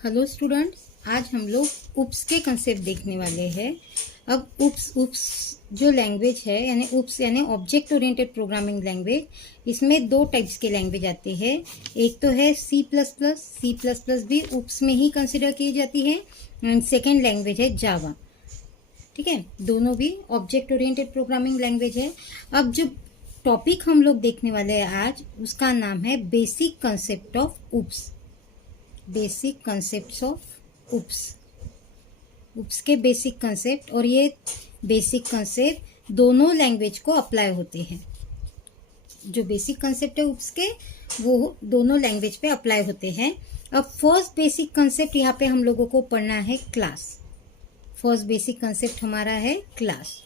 Hello students, आज हम लोग उप्स के कंसेप्ट देखने वाले हैं। अब उप्स जो लैंग्वेज है यानी उप्स यानी ऑब्जेक्ट ओरिएंटेड प्रोग्रामिंग लैंग्वेज, इसमें दो टाइप्स के लैंग्वेज आते हैं। एक तो है C plus plus. C plus plus भी उप्स में ही कंसिडर की जाती है। एंड सेकेंड लैंग्वेज है जावा। ठीक है, दोनों भी ऑब्जेक्ट ओरिएंटेड प्रोग्रामिंग लैंग्वेज है। अब जो टॉपिक हम लोग देखने वाले हैं आज, उसका नाम है basic concept of OOPs. Basic concept of OOPs. OOPs के बेसिक कंसेप्ट, और ये बेसिक कंसेप्ट दोनों लैंग्वेज को अप्लाई होते हैं। जो बेसिक कंसेप्ट है उप्स के, वो दोनों लैंग्वेज पे अप्लाई होते हैं। अब फर्स्ट बेसिक कंसेप्ट यहाँ पे हम लोगों को पढ़ना है क्लास। फर्स्ट बेसिक कंसेप्ट हमारा है क्लास।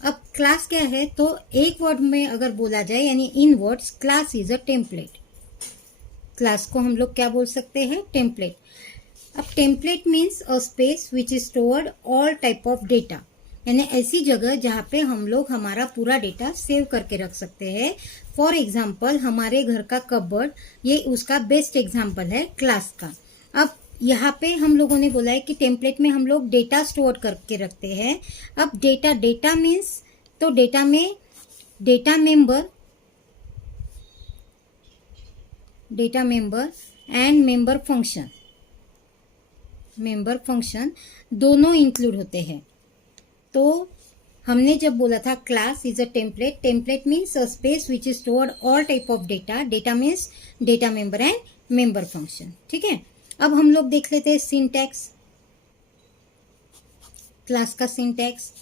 अब क्लास क्या है, तो एक वर्ड में अगर बोला जाए यानी in words, class is a template. Class को हम लोग क्या बोल सकते हैं, टेम्पलेट। अब template means a space which is stored all type of data, यानी ऐसी जगह जहाँ पे हम लोग हमारा पूरा डेटा सेव करके रख सकते हैं। फॉर एग्जाम्पल हमारे घर का कबर्ड, ये उसका बेस्ट एग्जाम्पल है क्लास का। अब यहाँ पे हम लोगों ने बोला है कि टेम्पलेट में हम लोग डेटा स्टोर करके रखते हैं। अब डेटा मीन्स, तो डेटा में data member and member function दोनों इंक्लूड होते हैं। तो हमने जब बोला था class is a template, template means a space which is stored all type of data, data means data member and member function. ठीक है, अब हम लोग देख लेते हैं सिंटैक्स। क्लास का सिंटैक्स,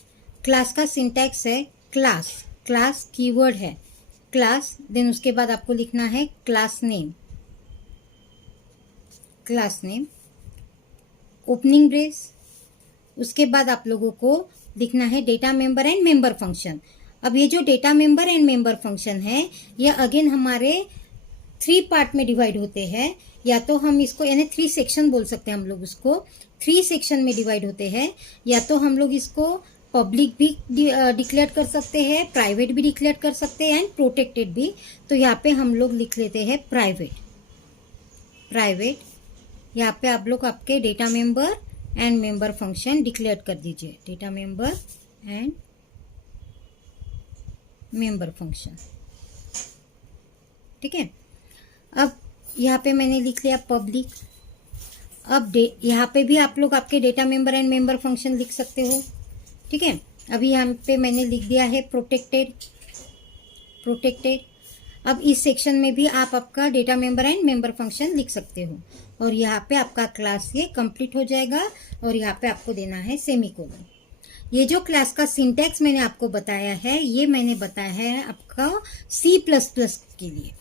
क्लास का सिंटैक्स है क्लास। क्लास कीवर्ड है क्लास, देन उसके बाद आपको लिखना है क्लास नेम, ओपनिंग ब्रेस। उसके बाद आप लोगों को लिखना है data member and member function. अब ये जो data member and member function है, ये अगेन हमारे 3 पार्ट में डिवाइड होते हैं। या तो हम इसको यानी 3 सेक्शन बोल सकते हैं हम लोग उसको। 3 सेक्शन में डिवाइड होते हैं। या तो हम लोग इसको पब्लिक भी डिक्लेयर कर सकते हैं, प्राइवेट भी डिक्लेयर कर सकते हैं एंड प्रोटेक्टेड भी। तो यहाँ पे हम लोग लिख लेते हैं प्राइवेट। यहाँ पे आप लोग आपके data member and member function declare कर दीजिए, data member and member function. ठीक है, अब यहाँ पे मैंने लिख लिया पब्लिक। अब यहाँ पे भी आप लोग आपके data member and member function लिख सकते हो। ठीक है, अभी यहाँ पे मैंने लिख दिया है प्रोटेक्टेड। अब इस सेक्शन में भी आप आपका data member and member function लिख सकते हो। और यहाँ पे आपका क्लास ये कंप्लीट हो जाएगा। और यहाँ पे आपको देना है सेमीकोलन। ये जो क्लास का सिंटैक्स मैंने आपको बताया है, ये मैंने बताया है आपका C++ के लिए।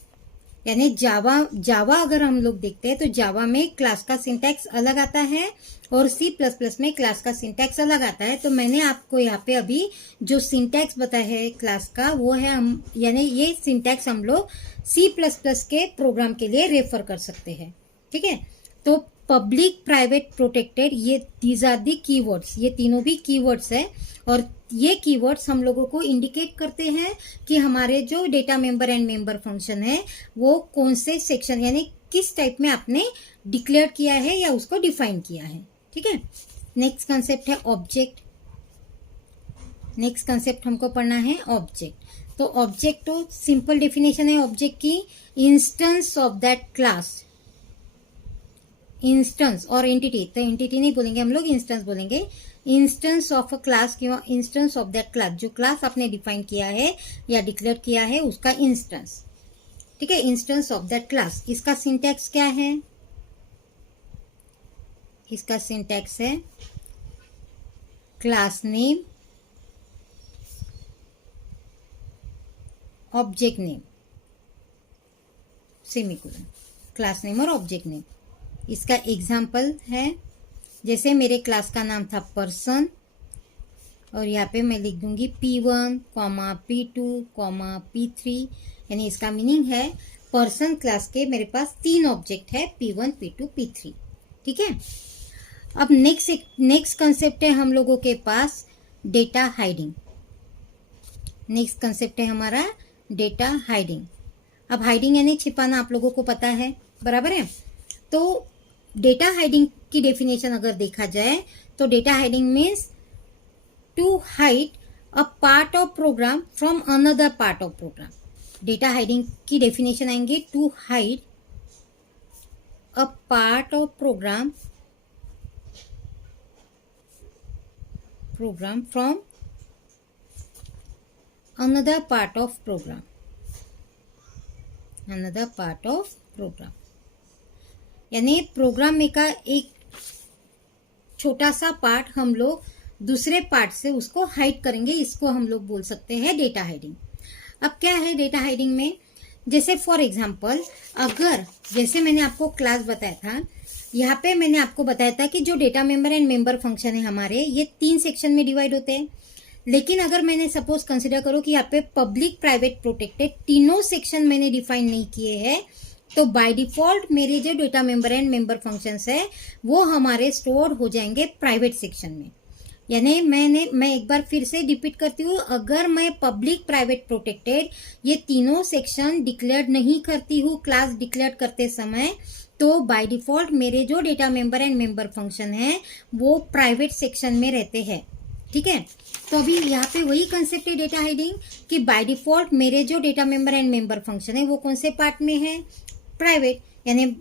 यानी जावा अगर हम लोग देखते हैं तो जावा में क्लास का सिंटैक्स अलग आता है और C++ में क्लास का सिंटैक्स अलग आता है। तो मैंने आपको यहाँ पे अभी जो सिंटैक्स बताया है क्लास का, वो है हम यानी ये सिंटैक्स हम लोग C++ के प्रोग्राम के लिए रेफर कर सकते हैं। ठीक है, तो पब्लिक, प्राइवेट, प्रोटेक्टेड, ये दीज आर दी कीवर्ड्स। ये तीनों भी कीवर्ड्स है और ये कीवर्ड्स हम लोगों को इंडिकेट करते हैं कि हमारे जो data member and member function है वो कौन से सेक्शन यानी किस टाइप में आपने डिक्लेयर किया है या उसको डिफाइन किया है। ठीक है, नेक्स्ट कंसेप्ट है ऑब्जेक्ट। नेक्स्ट कंसेप्ट हमको पढ़ना है ऑब्जेक्ट। तो ऑब्जेक्ट तो सिंपल डेफिनेशन है ऑब्जेक्ट की, instance of that class. Instance और एंटिटी, तो एंटिटी नहीं बोलेंगे हम लोग, इंस्टेंस बोलेंगे। इंस्टेंस ऑफ अ क्लास किंवा इंस्टेंस ऑफ दैट क्लास, जो क्लास आपने डिफाइन किया है या डिक्लेयर किया है उसका इंस्टेंस। ठीक है, इंस्टेंस ऑफ दैट क्लास। इसका सिंटैक्स क्या है, इसका सिंटैक्स है class name, object name, semicolon. Class name और ऑब्जेक्ट नेम। इसका एग्जाम्पल है, जैसे मेरे क्लास का नाम था पर्सन और यहाँ पे मैं लिख दूंगी P1, P2, P3। यानी इसका मीनिंग है पर्सन क्लास के मेरे पास 3 ऑब्जेक्ट है, P1, P2, P3। ठीक है, अब नेक्स्ट कंसेप्ट है हम लोगों के पास डेटा हाइडिंग। नेक्स्ट कंसेप्ट है हमारा डेटा हाइडिंग। अब हाइडिंग यानी छिपाना, आप लोगों को पता है, बराबर है। तो डेटा हाइडिंग की डेफिनेशन अगर देखा जाए तो data hiding means to hide a part of program from another part of program. Data hiding की डेफिनेशन आएंगे to hide a part of program from another part of program, another part of program. यानी program में का एक छोटा सा part हम लोग दूसरे पार्ट से उसको हाइड करेंगे, इसको हम लोग बोल सकते हैं डेटा हाइडिंग। अब क्या है डेटा हाइडिंग में, जैसे फॉर एग्जांपल अगर जैसे मैंने आपको क्लास बताया था, यहाँ पे मैंने आपको बताया था कि जो data member and member function है हमारे, ये 3 सेक्शन में डिवाइड होते हैं। लेकिन अगर मैंने सपोज कंसिडर करो कि यहाँ पे पब्लिक प्राइवेट प्रोटेक्टेड तीनों सेक्शन मैंने डिफाइन नहीं किए हैं, तो बाय डिफॉल्ट मेरे जो data member and member functions है वो हमारे स्टोर हो जाएंगे प्राइवेट सेक्शन में। यानी मैं एक बार फिर से रिपीट करती हूँ, अगर मैं पब्लिक प्राइवेट प्रोटेक्टेड ये तीनों सेक्शन डिक्लेयर नहीं करती हूँ क्लास डिक्लेयर करते समय, तो बाय डिफॉल्ट मेरे जो data member and member function है वो प्राइवेट सेक्शन में रहते हैं। ठीक है, तो अभी यहाँ पे वही कंसेप्ट है डेटा हाइडिंग कि बाय डिफॉल्ट मेरे जो data member and member function है वो कौन से पार्ट में है, प्राइवेट। यानी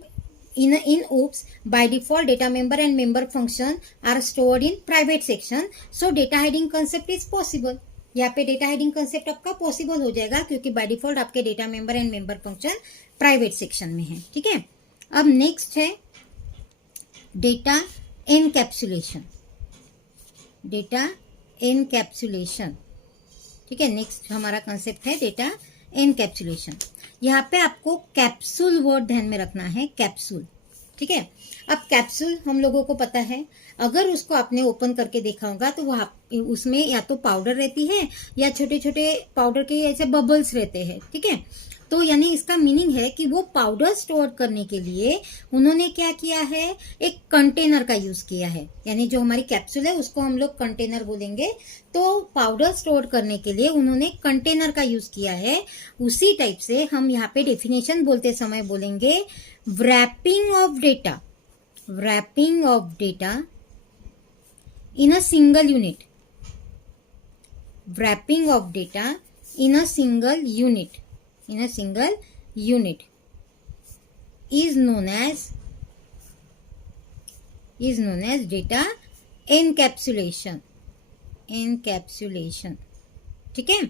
in OOPS by default data member and member function are stored in private section, so data hiding concept is possible। यहाँ पे डेटा हाइडिंग कंसेप्ट आपका पॉसिबल हो जाएगा क्योंकि बाय डिफॉल्ट आपके data member and member function private section में है। ठीक है, अब नेक्स्ट है डेटा एनकैप्सुलेशन, डेटा एनकैप्सुलेशन। ठीक है, नेक्स्ट हमारा कंसेप्ट है डेटा एनकैप्सुलेशन। यहाँ पे आपको कैप्सूल वर्ड ध्यान में रखना है, कैप्सूल। ठीक है, अब कैप्सूल हम लोगों को पता है, अगर उसको आपने ओपन करके देखा होगा तो वह उसमें या तो पाउडर रहती है या छोटे छोटे पाउडर के ऐसे बबल्स रहते हैं। ठीक है, तो यानी इसका मीनिंग है कि वो पाउडर स्टोर करने के लिए उन्होंने क्या किया है, एक कंटेनर का यूज किया है। यानी जो हमारी कैप्सूल है उसको हम लोग कंटेनर बोलेंगे, तो पाउडर स्टोर करने के लिए उन्होंने कंटेनर का यूज किया है। उसी टाइप से हम यहाँ पे डेफिनेशन बोलते समय बोलेंगे wrapping of data, wrapping of data in a single unit, wrapping of data in a single unit, in a single unit is known as data encapsulation, encapsulation। ठीक है,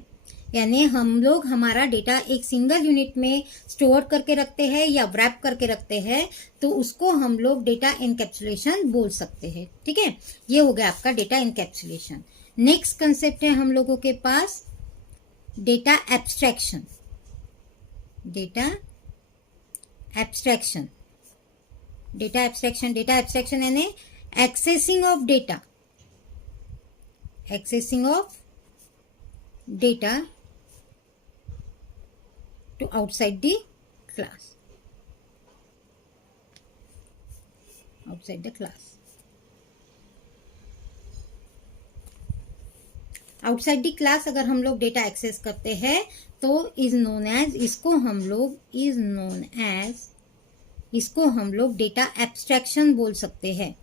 यानी हम लोग हमारा डेटा एक सिंगल यूनिट में स्टोर करके रखते हैं या व्रैप करके रखते हैं, तो उसको हम लोग डेटा एनकैप्सुलेशन बोल सकते हैं। ठीक है, ये हो गया आपका डेटा एनकैप्सुलेशन। नेक्स्ट कंसेप्ट है हम लोगों के पास data abstraction, data abstraction. Data abstraction, data abstraction यानी accessing of data, accessing of data to outside the class, outside the class, outside the class अगर हम लोग डेटा एक्सेस करते हैं तो is known as, इसको हम लोग is known as, इसको हम लोग डेटा एब्स्ट्रैक्शन बोल सकते हैं,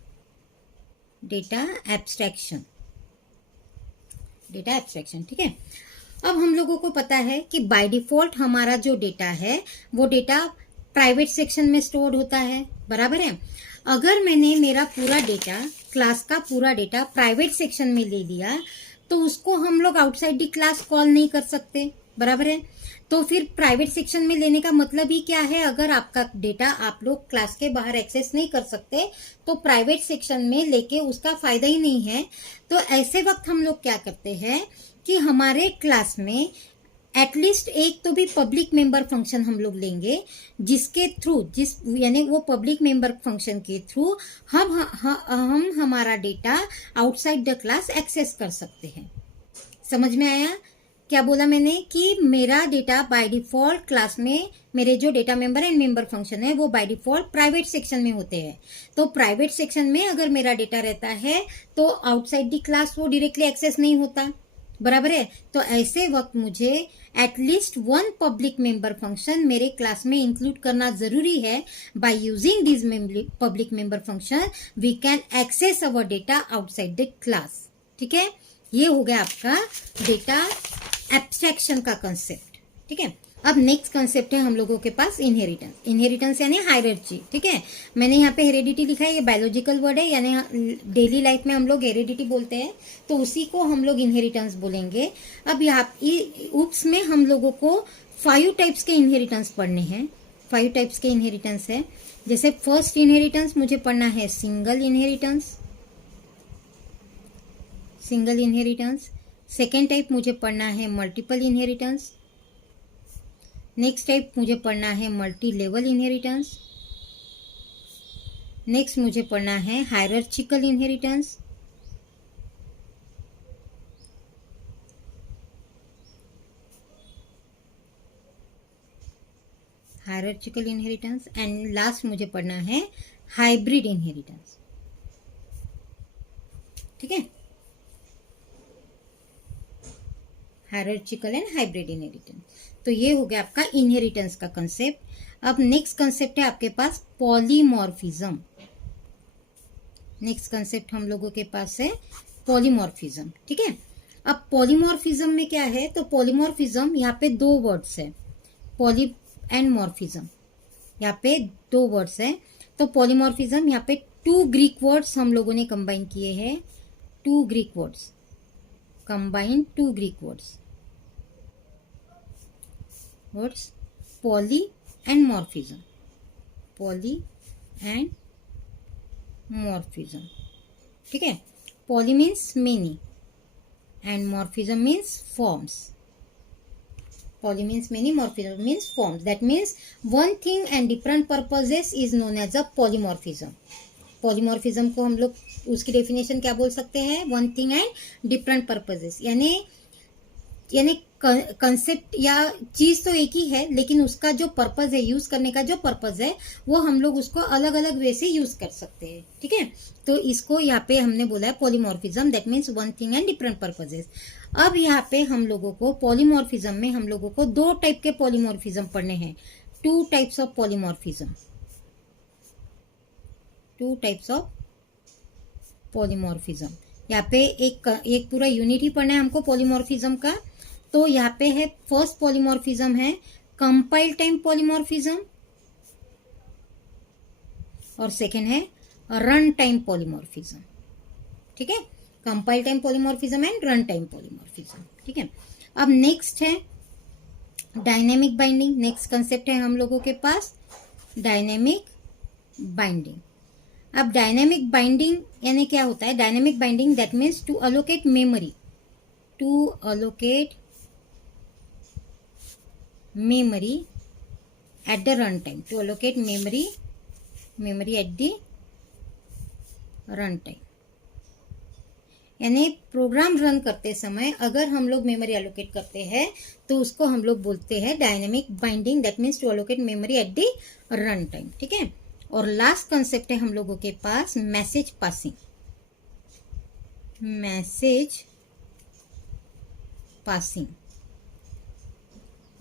डेटा एब्स्ट्रैक्शन, डेटा एब्स्ट्रैक्शन। ठीक है, अब हम लोगों को पता है कि बाय डिफॉल्ट हमारा जो डेटा है वो डेटा प्राइवेट सेक्शन में स्टोर होता है, बराबर है। अगर मैंने मेरा पूरा डेटा, क्लास का पूरा डेटा प्राइवेट सेक्शन में ले लिया तो उसको हम लोग आउटसाइड दी क्लास कॉल नहीं कर सकते, बराबर है। तो फिर प्राइवेट सेक्शन में लेने का मतलब ही क्या है, अगर आपका डेटा आप लोग क्लास के बाहर एक्सेस नहीं कर सकते तो प्राइवेट सेक्शन में लेके उसका फायदा ही नहीं है। तो ऐसे वक्त हम लोग क्या करते हैं कि हमारे क्लास में एटलीस्ट एक तो भी पब्लिक मेंबर फंक्शन हम लोग लेंगे जिसके थ्रू, जिस यानी वो पब्लिक मेंबर फंक्शन के थ्रू हम हमारा data outside the class access कर सकते हैं। समझ में आया क्या बोला मैंने, कि मेरा डेटा बाय डिफॉल्ट क्लास में मेरे जो data member and member function है वो बाय डिफॉल्ट प्राइवेट सेक्शन में होते हैं। तो प्राइवेट सेक्शन में अगर मेरा डेटा रहता है तो आउटसाइड द क्लास वो डायरेक्टली एक्सेस नहीं होता, बराबर है। तो ऐसे वक्त मुझे at least one public member function मेरे क्लास में इंक्लूड करना जरूरी है। By using this public member function we can access our data outside the class. ठीक है, ये हो गया आपका डेटा एब्स्ट्रैक्शन का कंसेप्ट। ठीक है, अब नेक्स्ट कंसेप्ट है हम लोगों के पास इनहेरिटेंस। इनहेरिटेंस यानी हायरार्ची। ठीक है, मैंने यहाँ पे हेरेडिटी लिखा है, ये बायोलॉजिकल वर्ड है, यानी डेली लाइफ में हम लोग हेरेडिटी बोलते हैं, तो उसी को हम लोग इनहेरिटेंस बोलेंगे। अब यहाँ उप्स में हम लोगों को 5 टाइप्स के इनहेरिटेंस पढ़ने हैं। 5 टाइप्स के इनहेरिटेंस है। जैसे फर्स्ट इनहेरिटेंस मुझे पढ़ना है single inheritance, single inheritance. Second type मुझे पढ़ना है मल्टीपल इनहेरिटेंस। नेक्स्ट टाइप मुझे पढ़ना है मल्टी लेवल इनहेरिटेंस। नेक्स्ट मुझे पढ़ना है हायरार्चिकल इनहेरिटेंस। हायरार्चिकल इनहेरिटेंस एंड लास्ट मुझे पढ़ना है हाइब्रिड इनहेरिटेंस। ठीक है, हायरार्चिकल एंड हाइब्रिड इनहेरिटेंस। तो ये हो गया आपका इनहेरिटेंस का कंसेप्ट। अब नेक्स्ट कंसेप्ट है आपके पास पॉलीमॉर्फिज्म। नेक्स्ट कंसेप्ट हम लोगों के पास है पॉलीमॉर्फिज्म। ठीक है, अब पॉलीमॉर्फिज्म में क्या है, तो पॉलीमॉर्फिज्म यहाँ पे 2 वर्ड्स है, पॉली एंड मॉर्फिज्म, यहाँ पे 2 वर्ड्स है। तो पॉलीमॉर्फिज्म यहाँ पे 2 ग्रीक वर्ड्स हम लोगों ने कंबाइन किए हैं, 2 Greek words, combine 2 Greek words, poly and morphism, poly and morphism। ठीक है, poly means many and morphism means forms। poly means many, morphism means forms, that means one thing and different purposes is known as a polymorphism। Polymorphism को हम लोग उसकी definition क्या बोल सकते हैं, one thing and different purposes, यानी concept या चीज तो एक ही है, लेकिन उसका जो पर्पज है, यूज करने का जो पर्पज है, वो हम लोग उसको अलग अलग वे से यूज कर सकते हैं। ठीक है, तो इसको यहाँ पे हमने बोला है polymorphism, that means one thing and different purposes. अब यहाँ पे हम लोगों को पॉलीमॉर्फिज्म में हम लोगों को 2 टाइप के पॉलीमॉर्फिज्म पढ़ने हैं, 2 types of polymorphism, 2 types of polymorphism. यहाँ पे एक पूरा यूनिट ही पढ़ना है हमको पॉलीमॉर्फिज्म का। तो यहाँ पे है फर्स्ट पॉलीमॉर्फिज्म है कंपाइल टाइम पॉलीमॉर्फिज्म और सेकेंड है रन टाइम पॉलीमॉर्फिज्म। ठीक है, compile time polymorphism and run time polymorphism. ठीक है, अब नेक्स्ट है डायनेमिक बाइंडिंग। नेक्स्ट कंसेप्ट है हम लोगों के पास डायनेमिक बाइंडिंग। अब डायनेमिक बाइंडिंग यानी क्या होता है, dynamic binding that means to allocate memory, to allocate memory at the runtime, to allocate memory at the runtime। यानी प्रोग्राम रन करते समय अगर हम लोग मेमोरी एलोकेट करते हैं तो उसको हम लोग बोलते हैं dynamic binding, that means to allocate memory at the run time. ठीक है, और लास्ट कंसेप्ट है हम लोगों के पास message passing, message passing,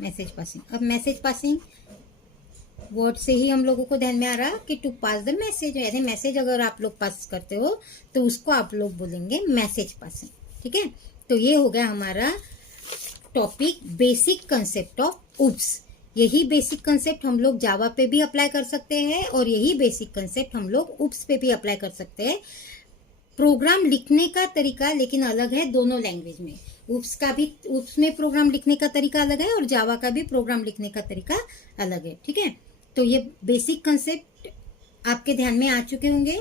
message passing. अब मैसेज पासिंग वर्ड से ही हम लोगों को ध्यान में आ रहा कि टू पास द मैसेज, यानी मैसेज अगर आप लोग पास करते हो तो उसको आप लोग बोलेंगे मैसेज पासिंग। ठीक है, तो ये हो गया हमारा टॉपिक बेसिक कंसेप्ट ऑफ उप्स। यही बेसिक कंसेप्ट हम लोग जावा पे भी अप्लाई कर सकते हैं और यही बेसिक कंसेप्ट हम लोग उप्स पे भी अप्लाई कर सकते हैं। प्रोग्राम लिखने का तरीका लेकिन अलग है दोनों लैंग्वेज में। उप्स में प्रोग्राम लिखने का तरीका अलग है और जावा का भी प्रोग्राम लिखने का तरीका अलग है। ठीक है, तो ये बेसिक कंसेप्ट आपके ध्यान में आ चुके होंगे।